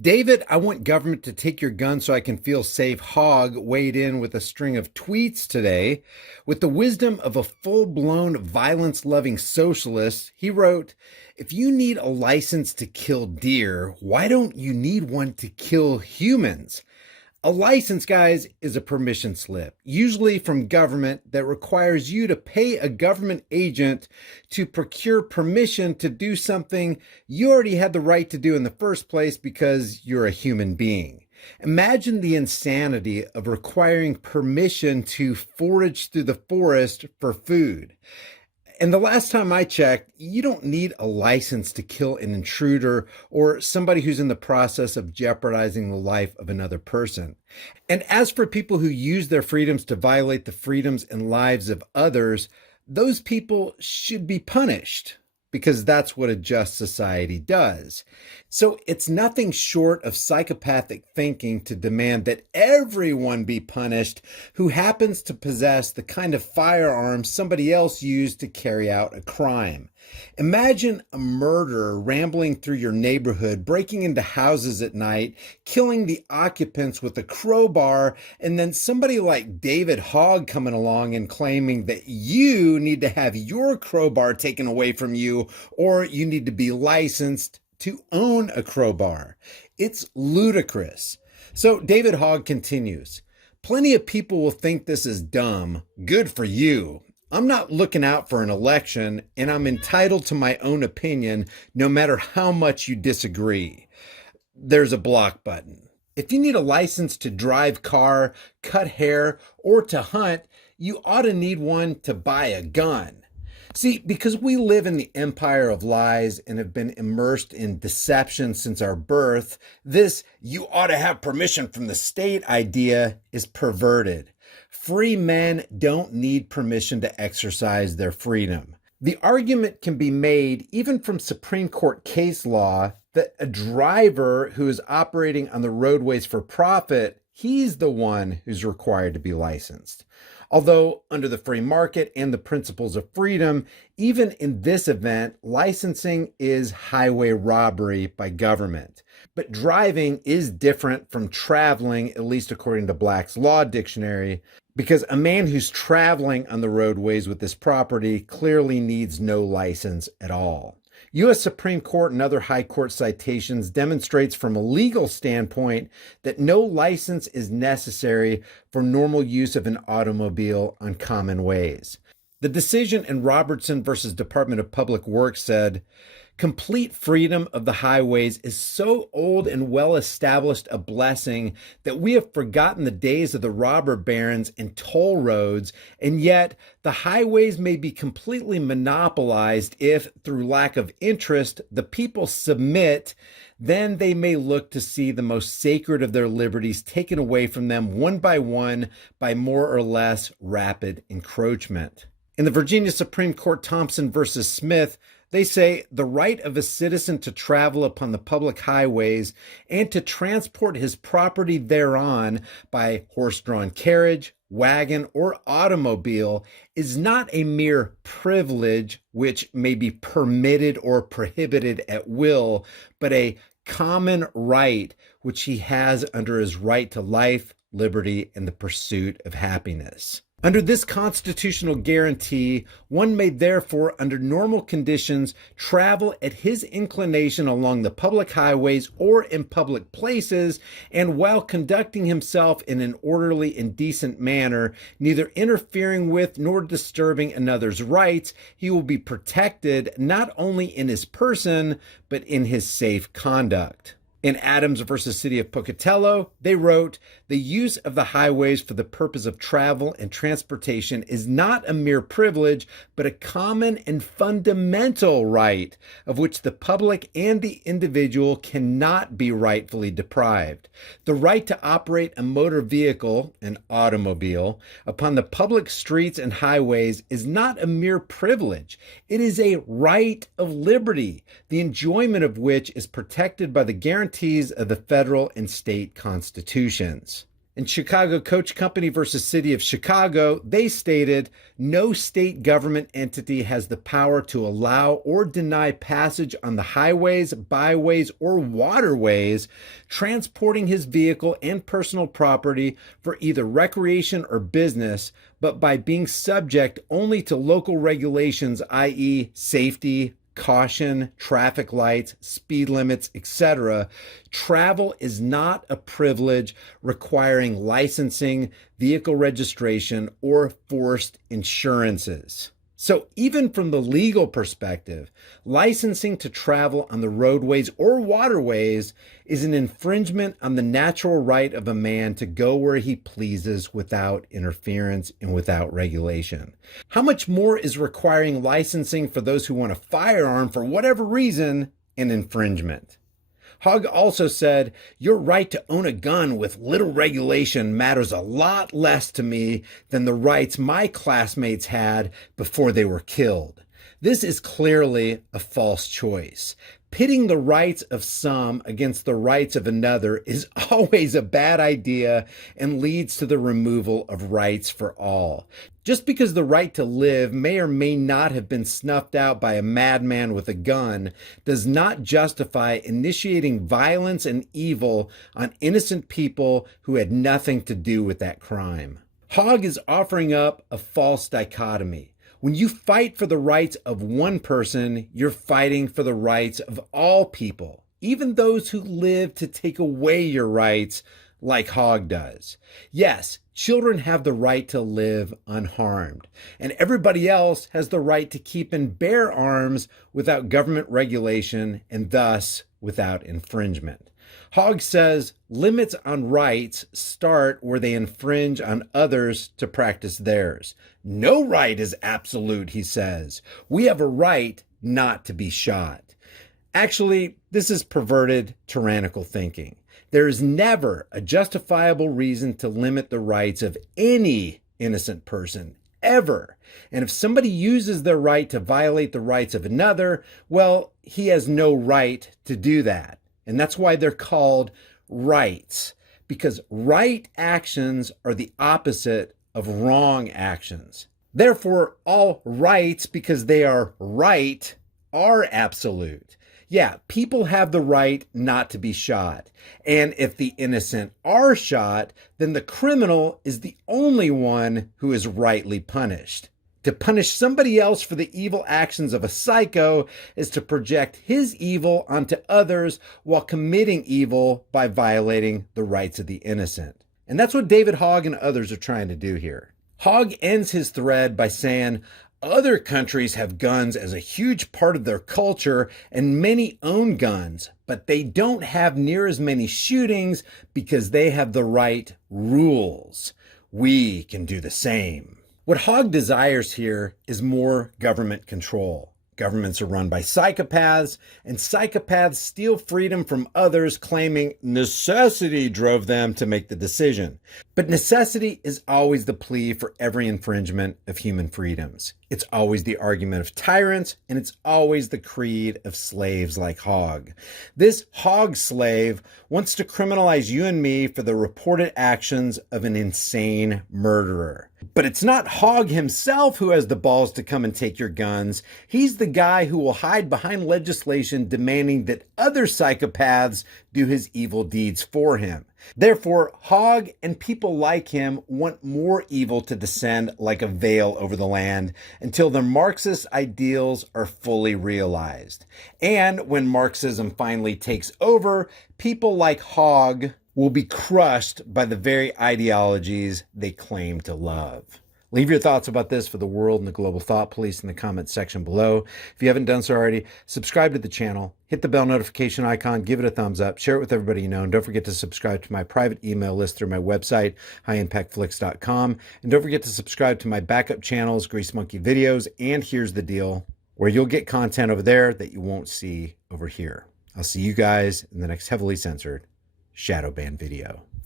David, I want government to take your gun so I can feel safe. Hogg weighed in with a string of tweets today. With the wisdom of a full blown violence loving socialist, he wrote, "If you need a license to kill deer, why don't you need one to kill humans?" A license, guys, is a permission slip, usually from government, that requires you to pay a government agent to procure permission to do something you already had the right to do in the first place because you're a human being. Imagine the insanity of requiring permission to forage through the forest for food. And the last time I checked, you don't need a license to kill an intruder or somebody who's in the process of jeopardizing the life of another person. And as for people who use their freedoms to violate the freedoms and lives of others, those people should be punished because that's what a just society does. So it's nothing short of psychopathic thinking to demand that everyone be punished who happens to possess the kind of firearm somebody else used to carry out a crime. Imagine a murderer rambling through your neighborhood, breaking into houses at night, killing the occupants with a crowbar, and then somebody like David Hogg coming along and claiming that you need to have your crowbar taken away from you or you need to be licensed to own a crowbar. It's ludicrous. So David Hogg continues, "Plenty of people will think this is dumb. Good for you. I'm not looking out for an election, and I'm entitled to my own opinion no matter how much you disagree." There's a block button. If you need a license to drive car, cut hair, or to hunt, you ought to need one to buy a gun. See, because we live in the empire of lies and have been immersed in deception since our birth, this "you ought to have permission from the state" idea is perverted. Free men don't need permission to exercise their freedom. The argument can be made, even from Supreme Court case law, that a driver who is operating on the roadways for profit, he's the one who's required to be licensed. Although, under the free market and the principles of freedom, even in this event, licensing is highway robbery by government. But driving is different from traveling, at least according to Black's Law Dictionary, because a man who's traveling on the roadways with this property clearly needs no license at all. U.S. Supreme Court and other high court citations demonstrates from a legal standpoint that no license is necessary for normal use of an automobile on common ways. The decision in Robertson versus Department of Public Works said, "Complete freedom of the highways is so old and well established a blessing that we have forgotten the days of the robber barons and toll roads, and yet the highways may be completely monopolized if, through lack of interest, the people submit. Then they may look to see the most sacred of their liberties taken away from them one by more or less rapid encroachment." In the Virginia Supreme Court Thompson versus Smith, they say the right of a citizen to travel upon the public highways and to transport his property thereon by horse-drawn carriage, wagon, or automobile is not a mere privilege which may be permitted or prohibited at will, but a common right which he has under his right to life, liberty, and the pursuit of happiness. Under this constitutional guarantee, one may therefore, under normal conditions, travel at his inclination along the public highways or in public places, and while conducting himself in an orderly and decent manner, neither interfering with nor disturbing another's rights, he will be protected not only in his person, but in his safe conduct. In Adams versus City of Pocatello, they wrote, "The use of the highways for the purpose of travel and transportation is not a mere privilege, but a common and fundamental right of which the public and the individual cannot be rightfully deprived. The right to operate a motor vehicle, an automobile, upon the public streets and highways is not a mere privilege. It is a right of liberty, the enjoyment of which is protected by the guarantee of the federal and state constitutions." In Chicago Coach Company versus City of Chicago, they stated, no state government entity has the power to allow or deny passage on the highways, byways, or waterways transporting his vehicle and personal property for either recreation or business, but by being subject only to local regulations, i.e., safety, caution, traffic lights, speed limits, etc. Travel is not a privilege requiring licensing, vehicle registration, or forced insurances. So even from the legal perspective, licensing to travel on the roadways or waterways is an infringement on the natural right of a man to go where he pleases without interference and without regulation. How much more is requiring licensing for those who want a firearm for whatever reason an infringement? Hogg also said, your right to own a gun with little regulation matters a lot less to me than the rights my classmates had before they were killed. This is clearly a false choice. Pitting the rights of some against the rights of another is always a bad idea and leads to the removal of rights for all. Just because the right to live may or may not have been snuffed out by a madman with a gun does not justify initiating violence and evil on innocent people who had nothing to do with that crime. Hogg is offering up a false dichotomy. When you fight for the rights of one person, you're fighting for the rights of all people, even those who live to take away your rights, like Hogg does. Yes, children have the right to live unharmed, and everybody else has the right to keep and bear arms without government regulation and thus without infringement. Hogg says limits on rights start where they infringe on others to practice theirs. No right is absolute, he says. We have a right not to be shot. Actually, this is perverted, tyrannical thinking. There is never a justifiable reason to limit the rights of any innocent person, ever. And if somebody uses their right to violate the rights of another, well, he has no right to do that. And that's why they're called rights, because right actions are the opposite of wrong actions. Therefore, all rights, because they are right, are absolute. Yeah, people have the right not to be shot. And if the innocent are shot, then the criminal is the only one who is rightly punished. To punish somebody else for the evil actions of a psycho is to project his evil onto others while committing evil by violating the rights of the innocent. And that's what David Hogg and others are trying to do here. Hogg ends his thread by saying, other countries have guns as a huge part of their culture and many own guns, but they don't have near as many shootings because they have the right rules. We can do the same. What Hogg desires here is more government control. Governments are run by psychopaths, and psychopaths steal freedom from others, claiming necessity drove them to make the decision. But necessity is always the plea for every infringement of human freedoms. It's always the argument of tyrants, and it's always the creed of slaves like Hogg. This Hogg slave wants to criminalize you and me for the reported actions of an insane murderer. But it's not Hogg himself who has the balls to come and take your guns. He's the guy who will hide behind legislation demanding that other psychopaths do his evil deeds for him. Therefore, Hogg and people like him want more evil to descend like a veil over the land until their Marxist ideals are fully realized. And when Marxism finally takes over, people like Hogg will be crushed by the very ideologies they claim to love. Leave your thoughts about this for the world and the global thought police in the comments section below. If you haven't done so already, subscribe to the channel, hit the bell notification icon, give it a thumbs up, share it with everybody you know, and don't forget to subscribe to my private email list through my website, highimpactflix.com. And don't forget to subscribe to my backup channels, Grease Monkey Videos, and Here's the Deal, where you'll get content over there that you won't see over here. I'll see you guys in the next heavily censored shadow ban video.